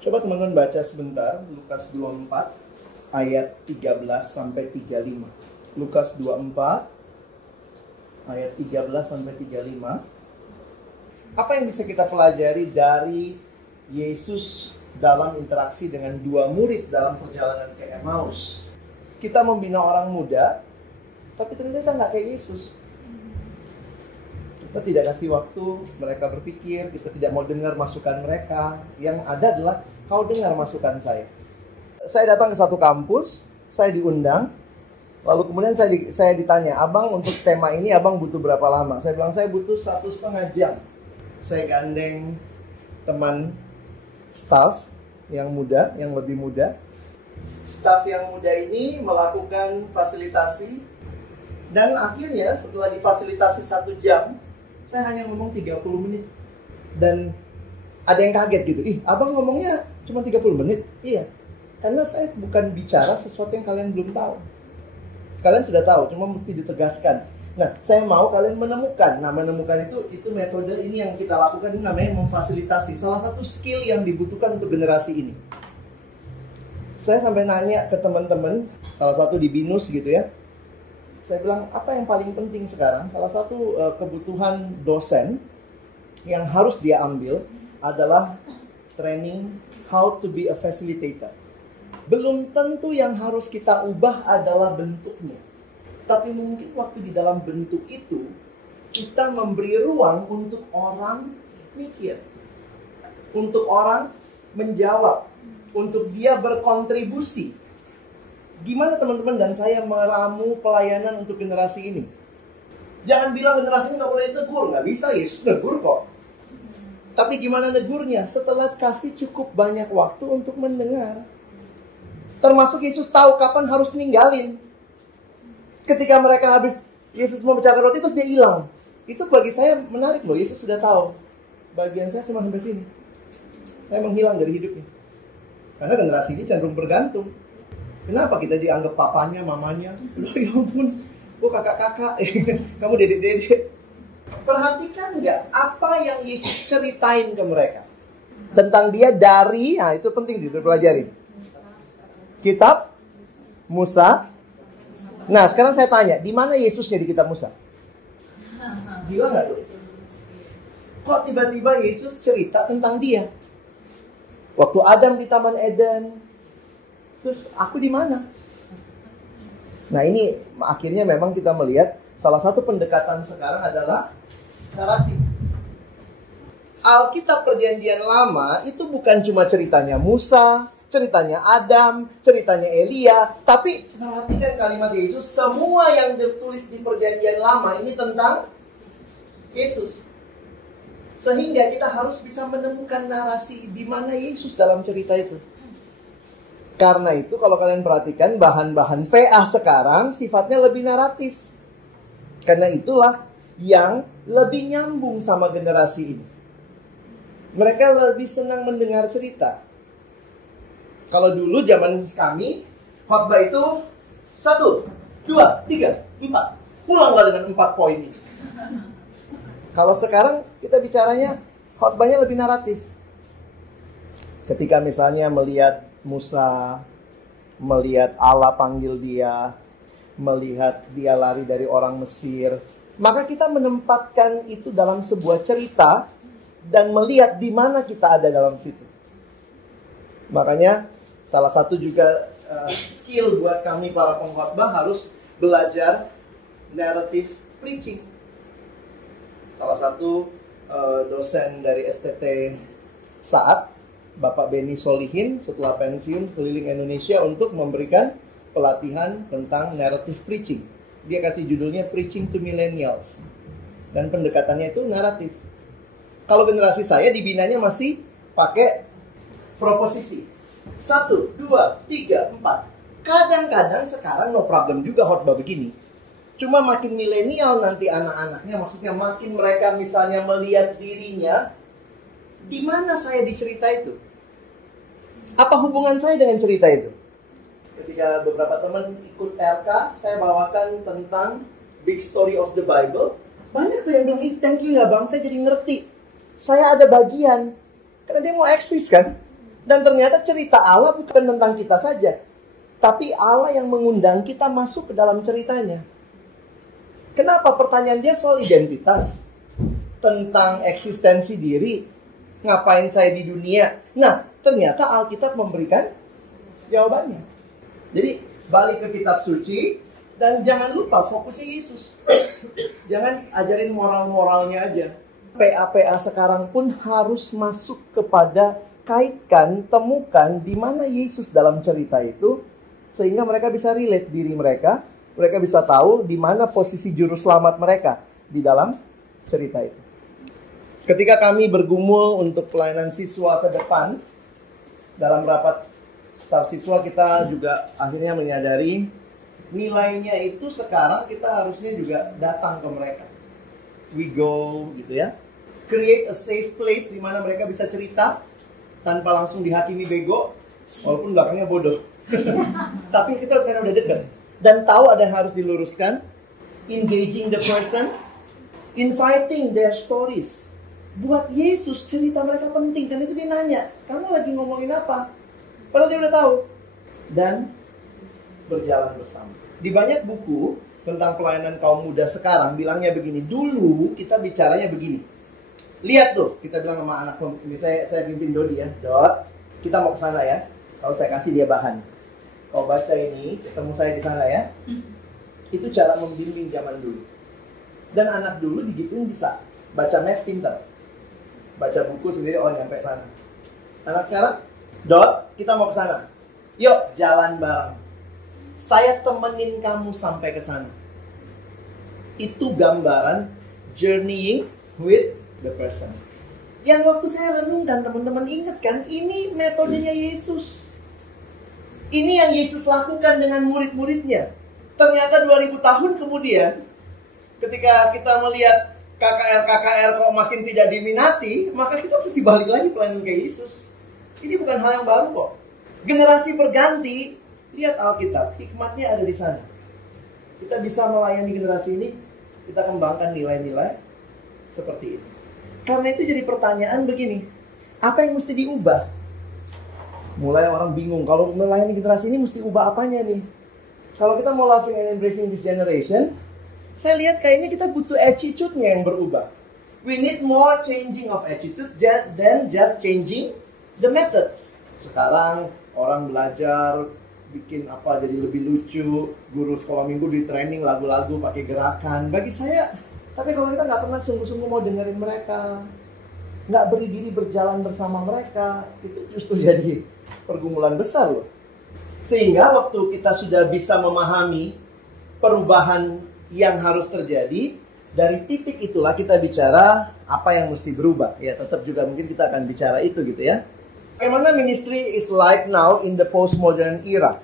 Coba teman-teman baca sebentar Lukas 24 ayat 13 sampai 35. Lukas 24 ayat 13 sampai 35. Apa yang bisa kita pelajari dari Yesus dalam interaksi dengan dua murid dalam perjalanan ke Emmaus? Kita membina orang muda, tapi ternyata kita nggak kayak Yesus. Kita tidak kasih waktu mereka berpikir, kita tidak mau dengar masukan mereka. Yang ada adalah, kau dengar masukan saya. Saya datang ke satu kampus, saya diundang, lalu kemudian saya ditanya, abang untuk tema ini abang butuh berapa lama? Saya bilang, saya butuh 1,5 jam. Saya gandeng teman staff yang muda, yang lebih muda. Staff yang muda ini melakukan fasilitasi, dan akhirnya setelah difasilitasi 1 jam, saya hanya ngomong 30 menit. Dan ada yang kaget gitu. Abang ngomongnya cuma 30 menit? Iya. Karena saya bukan bicara sesuatu yang kalian belum tahu. Kalian sudah tahu, cuma mesti ditegaskan. Nah, saya mau kalian menemukan. Nah, menemukan itu metode ini yang kita lakukan, ini namanya memfasilitasi. Salah satu skill yang dibutuhkan untuk generasi ini. Saya sampai nanya ke teman-teman, salah satu di BINUS gitu ya. Saya bilang, apa yang paling penting sekarang? Salah satu kebutuhan dosen yang harus dia ambil adalah training how to be a facilitator. Belum tentu yang harus kita ubah adalah bentuknya. Tapi mungkin waktu di dalam bentuk itu, kita memberi ruang untuk orang mikir. Untuk orang menjawab. Untuk dia berkontribusi. Gimana teman-teman dan saya meramu pelayanan untuk generasi ini? Jangan bilang generasi ini gak boleh ditegur. Gak bisa, Yesus negur kok. Tapi gimana negurnya? Setelah kasih cukup banyak waktu untuk mendengar. Termasuk Yesus tahu kapan harus ninggalin. Ketika mereka habis Yesus memecahkan roti, terus dia hilang. Itu bagi saya menarik loh. Yesus sudah tahu. Bagian saya cuma sampai sini. Saya menghilang dari hidupnya. Karena generasi ini cenderung bergantung. Kenapa kita dianggap papanya, mamanya? Loh ya ampun, kakak-kakak, kamu dedek-dedek. Perhatikan nggak apa yang Yesus ceritain ke mereka tentang dia dari, itu penting dipelajari. Kitab Musa. Nah, sekarang saya tanya, di mana Yesusnya di kitab Musa? Gila nggak tuh? Kok tiba-tiba Yesus cerita tentang dia? Waktu Adam di Taman Eden. Terus aku di mana? Nah, ini akhirnya memang kita melihat salah satu pendekatan sekarang adalah naratif. Alkitab Perjanjian Lama itu bukan cuma ceritanya Musa, ceritanya Adam, ceritanya Elia, tapi perhatikan kalimat Yesus, semua yang tertulis di Perjanjian Lama ini tentang Yesus. Sehingga kita harus bisa menemukan narasi di mana Yesus dalam cerita itu. Karena itu kalau kalian perhatikan bahan-bahan PA sekarang sifatnya lebih naratif. Karena itulah yang lebih nyambung sama generasi ini. Mereka lebih senang mendengar cerita. Kalau dulu zaman kami, khotbah itu 1, 2, 3, 4. Pulanglah dengan 4 poin ini. Kalau sekarang kita bicaranya khotbahnya lebih naratif. Ketika misalnya melihat Musa, melihat Allah panggil dia, melihat dia lari dari orang Mesir, maka kita menempatkan itu dalam sebuah cerita dan melihat di mana kita ada dalam situ. Makanya salah satu juga skill buat kami para pengkhotbah harus belajar narrative preaching. Salah satu dosen dari STT Saat, Bapak Benny Solihin, setelah pensiun keliling Indonesia untuk memberikan pelatihan tentang narrative preaching. Dia kasih judulnya Preaching to Millennials. Dan pendekatannya itu naratif. Kalau generasi saya dibinanya masih pakai proposisi. 1, 2, 3, 4. Kadang-kadang sekarang no problem juga khotbah begini. Cuma makin milenial nanti anak-anaknya, maksudnya makin mereka misalnya melihat dirinya, di mana saya di cerita itu? Apa hubungan saya dengan cerita itu? Ketika beberapa teman ikut RK, saya bawakan tentang Big Story of the Bible. Banyak tuh yang bilang, thank you ya bang, saya jadi ngerti. Saya ada bagian. Karena dia mau eksis kan. Dan ternyata cerita Allah bukan tentang kita saja, tapi Allah yang mengundang kita masuk ke dalam ceritanya. Kenapa? Pertanyaan dia soal identitas, tentang eksistensi diri, ngapain saya di dunia. Nah, ternyata Alkitab memberikan jawabannya. Jadi, balik ke kitab suci, dan jangan lupa fokusnya Yesus. Jangan ajarin moral-moralnya aja. PA-PA sekarang pun harus masuk kepada kaitkan, temukan di mana Yesus dalam cerita itu, sehingga mereka bisa relate diri mereka bisa tahu di mana posisi juru selamat mereka di dalam cerita itu. Ketika kami bergumul untuk pelayanan siswa ke depan, dalam rapat staf siswa kita juga akhirnya menyadari nilainya itu sekarang kita harusnya juga datang ke mereka. We go gitu ya. Create a safe place di mana mereka bisa cerita tanpa langsung dihakimi bego, walaupun belakangnya bodoh. Tapi kita karena udah deket dan tahu ada yang harus diluruskan, engaging the person, inviting their stories. Buat Yesus cerita mereka penting, kan itu dia nanya, kamu lagi ngomongin apa? Padahal dia udah tahu. Dan berjalan bersama. Di banyak buku tentang pelayanan kaum muda sekarang bilangnya begini, dulu kita bicaranya begini. Lihat tuh, kita bilang sama anak, saya pimpin Dodi ya, Dot, kita mau ke sana ya. Kalau saya kasih dia bahan, kau baca ini, ketemu saya di sana ya. Itu cara membimbing zaman dulu. Dan anak dulu digituin bisa. Baca map pinter. Baca buku sendiri, oh nyampe sana. Anak sekarang, Dot, kita mau ke sana. Yuk, jalan bareng. Saya temenin kamu sampai ke sana. Itu gambaran journeying with the person. Yang waktu saya renungkan, teman-teman ingat kan, ini metodenya Yesus. Ini yang Yesus lakukan dengan murid-muridnya. Ternyata 2000 tahun kemudian, ketika kita melihat KKR kok makin tidak diminati, maka kita mesti balik lagi pelayanan ke Yesus. Ini bukan hal yang baru kok. Generasi berganti, lihat Alkitab, hikmatnya ada di sana. Kita bisa melayani generasi ini, kita kembangkan nilai-nilai seperti ini. Karena itu jadi pertanyaan begini, apa yang mesti diubah? Mulai orang bingung, kalau melayani generasi ini mesti ubah apanya nih? Kalau kita mau loving and embracing this generation, saya lihat kayaknya kita butuh attitude-nya yang berubah. We need more changing of attitude than just changing the methods. Sekarang orang belajar bikin apa jadi lebih lucu, guru sekolah minggu di training lagu-lagu pakai gerakan. Bagi saya, tapi kalau kita nggak pernah sungguh-sungguh mau dengerin mereka, nggak berdiri berjalan bersama mereka, itu justru jadi pergumulan besar loh. Sehingga waktu kita sudah bisa memahami perubahan yang harus terjadi, dari titik itulah kita bicara apa yang mesti berubah. Ya tetap juga mungkin kita akan bicara itu gitu ya. Bagaimana ministry is like now in the postmodern era.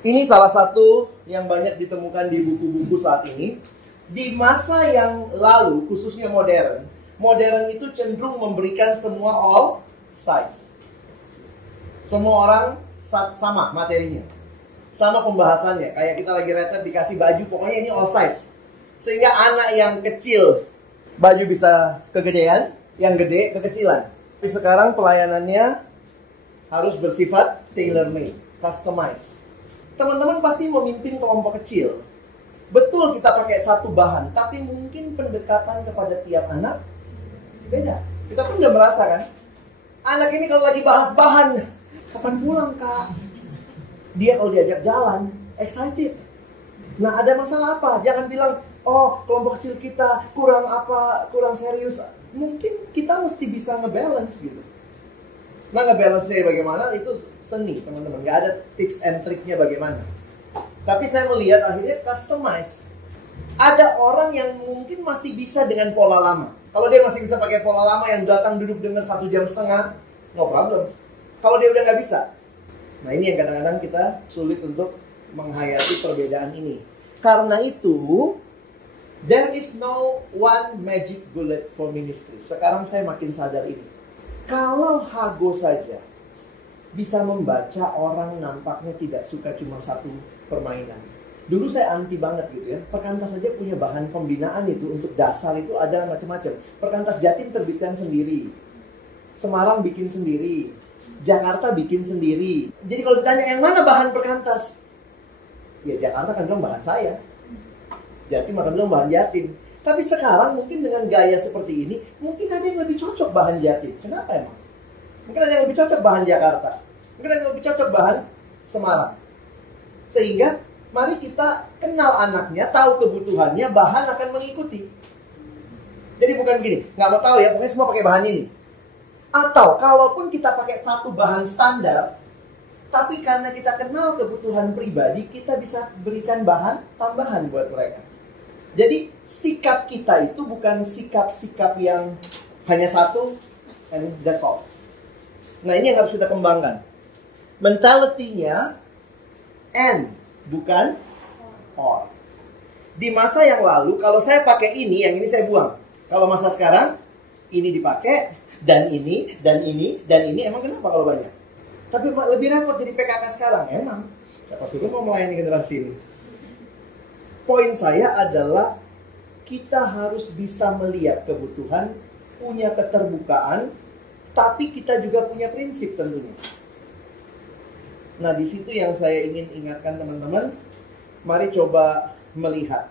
Ini salah satu yang banyak ditemukan di buku-buku saat ini. Di masa yang lalu, khususnya modern, modern itu cenderung memberikan semua all size. Semua orang sama materinya, sama pembahasannya. Kayak kita lagi retret dikasih baju, pokoknya ini all size. Sehingga anak yang kecil baju bisa kegedean, yang gede kekecilan. Tapi sekarang pelayanannya harus bersifat tailor-made, customized. Teman-teman pasti memimpin kelompok kecil. Betul kita pakai satu bahan, tapi mungkin pendekatan kepada tiap anak beda. Kita pun udah merasa kan, anak ini kalau lagi bahas bahan, kapan pulang kak? Dia kalau diajak jalan, excited. Nah ada masalah apa? Jangan bilang, oh kelompok kecil kita kurang apa, kurang serius. Mungkin kita mesti bisa ngebalance gitu. Nah ngebalance-nya bagaimana? Itu seni teman-teman. Gak ada tips and triknya bagaimana. Tapi saya melihat akhirnya customize. Ada orang yang mungkin masih bisa dengan pola lama. Kalau dia masih bisa pakai pola lama yang datang duduk dengan 1,5 jam, no problem. Kalau dia udah nggak bisa, nah ini yang kadang-kadang kita sulit untuk menghayati perbedaan ini. Karena itu, there is no one magic bullet for ministry. Sekarang saya makin sadar ini. Kalau Hago saja bisa membaca orang nampaknya tidak suka cuma satu permainan. Dulu saya anti banget gitu ya. Perkantas saja punya bahan pembinaan itu untuk dasar itu ada macam-macam. Perkantas Jatim terbitkan sendiri. Semarang bikin sendiri. Jakarta bikin sendiri. Jadi kalau ditanya yang mana bahan perkantas, ya Jakarta akan bilang bahan saya, Jatim akan bilang bahan Jatim. Tapi sekarang mungkin dengan gaya seperti ini, mungkin ada yang lebih cocok bahan Jatim. Kenapa emang? Mungkin ada yang lebih cocok bahan Jakarta, mungkin ada yang lebih cocok bahan Semarang. Sehingga mari kita kenal anaknya, tahu kebutuhannya, bahan akan mengikuti. Jadi bukan gini, nggak mau tahu ya, pokoknya semua pakai bahan ini. Atau kalaupun kita pakai satu bahan standar, tapi karena kita kenal kebutuhan pribadi, kita bisa berikan bahan tambahan buat mereka. Jadi sikap kita itu bukan sikap-sikap yang hanya satu and that's all. Nah ini yang harus kita kembangkan. Mentality-nya and bukan or. Di masa yang lalu, kalau saya pakai ini, yang ini saya buang. Kalau masa sekarang, ini dipakai, dan ini, dan ini, dan ini. Emang kenapa kalau banyak? Tapi lebih repot jadi PKK sekarang. Emang. Siapa suruh mau melayani generasi ini? Poin saya adalah kita harus bisa melihat kebutuhan, punya keterbukaan, tapi kita juga punya prinsip tentunya. Nah, di situ yang saya ingin ingatkan teman-teman, mari coba melihat